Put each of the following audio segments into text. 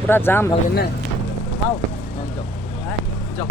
पूरा जाम भऽ गेल ने आउ जाओ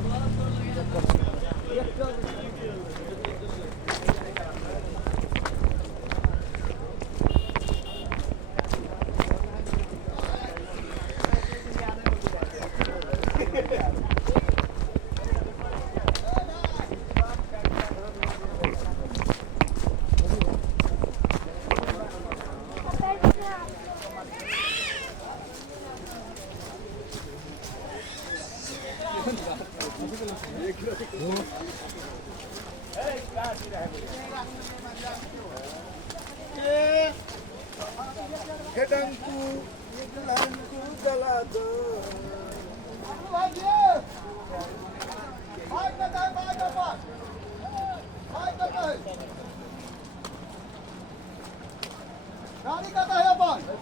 गाड़ी का है अपन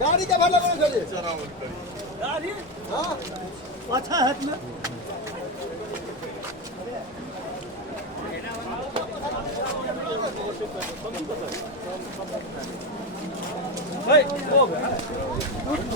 गाड़ी का भाड़ा कौन चले गाड़ी हां अच्छा है में भाई हो गया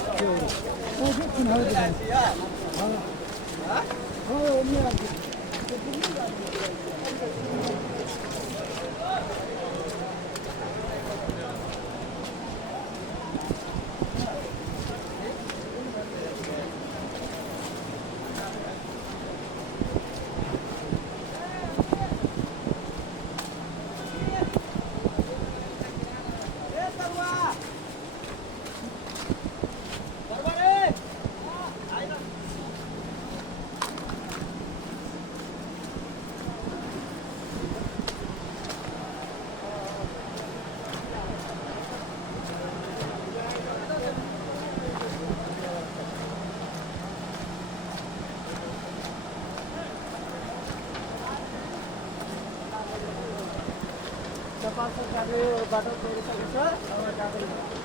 बाटो छोडिसकेको छ अब जाँदै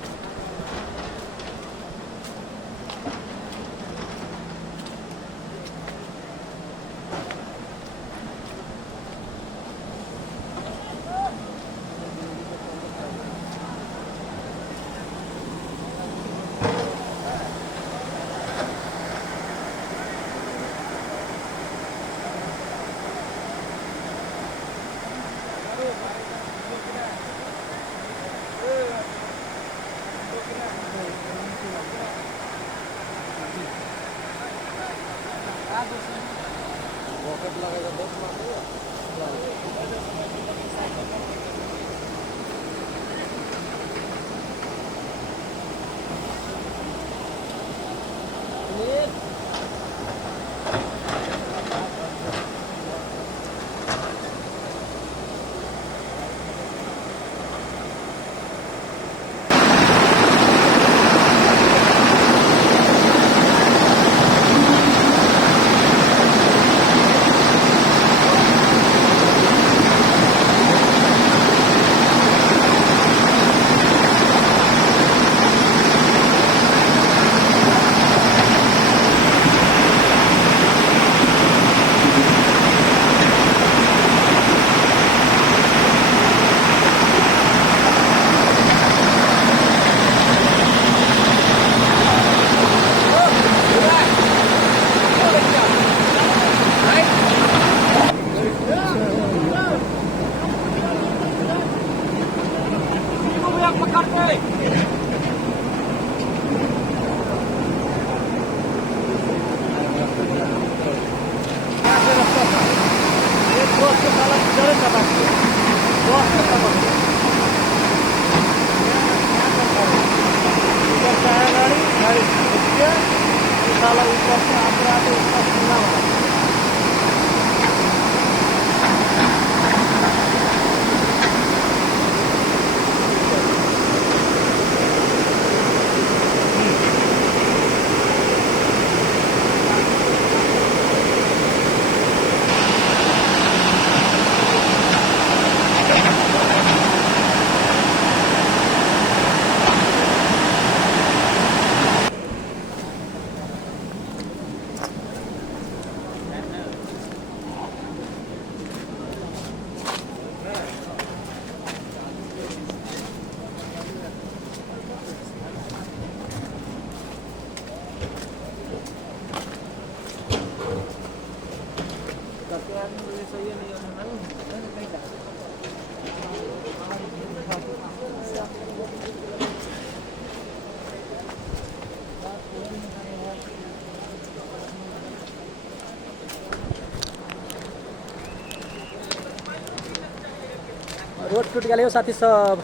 रोड टूट गए साथी सब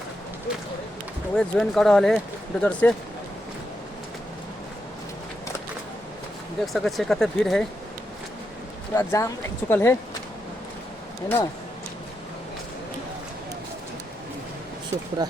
वे ज्वाइन कर रहा है डोजर से देख सकते छे कते भीड़ है पूरा जाम लग चुकल है ना पूरा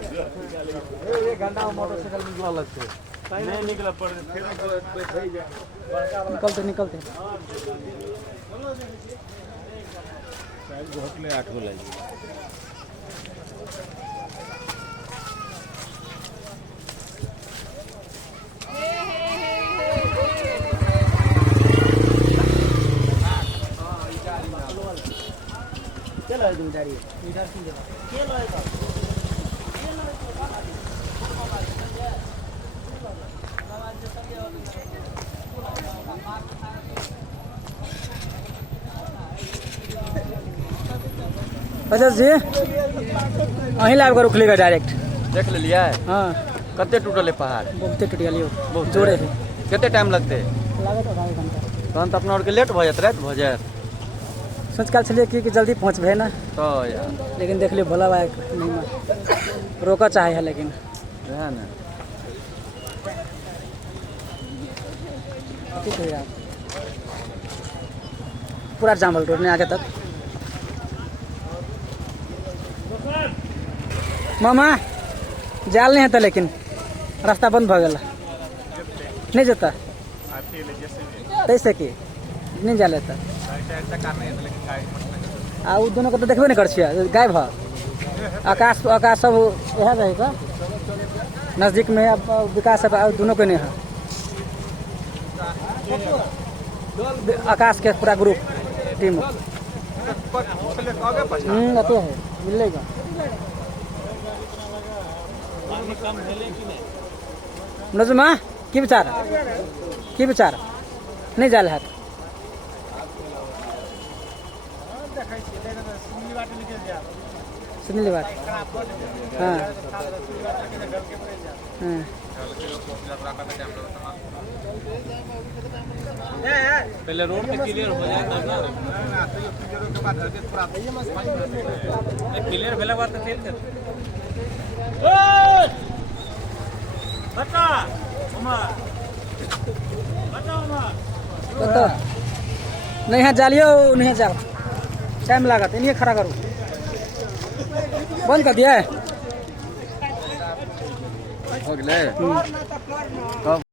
एक घंटा में मोटरसाइकिल निकला लगते नहीं निकला पड़ निकलते निकलते होटले 8 गो लगी चलो इधर इधर अच्छा जी अहीं लाइव कर उखलेगा डायरेक्ट देख लिया है। हाँ कते टूटल है पहाड़ बहुते टूट गया बहुत जोड़े है कते टाइम लगते लागत आधा घंटा तहन तो अपना और के लेट भ जात रात भ जात सोच काल चलिए कि जल्दी पहुँचबे ना तो यार लेकिन देख लियो भोला भाई नहीं रोका चाहे है लेकिन है ना ठीक है यार पूरा जामल रोड में आगे तक मामा जाल नहीं है तो लेकिन रास्ता बंद भ गया नहीं जाता कैसे की नहीं जा लेता आ उ दोनों को तो देखबे नहीं कर छियै गायब है आकाश आकाश सब यह रहेगा नजदीक में अब विकास अब दोनों को नहीं है आकाश के पूरा ग्रुप टीम आते है मिलेगा नजमा की विचार नहीं जाल है सुनील बात हाँ पहले रोड पे क्लियर हो जाए तब ना क्लियर भेला बात तो खेल बता तो नहीं है जालियो नहीं जाओ टाइम लागत इन्हें खड़ा करो बंद कर दिया है हो गए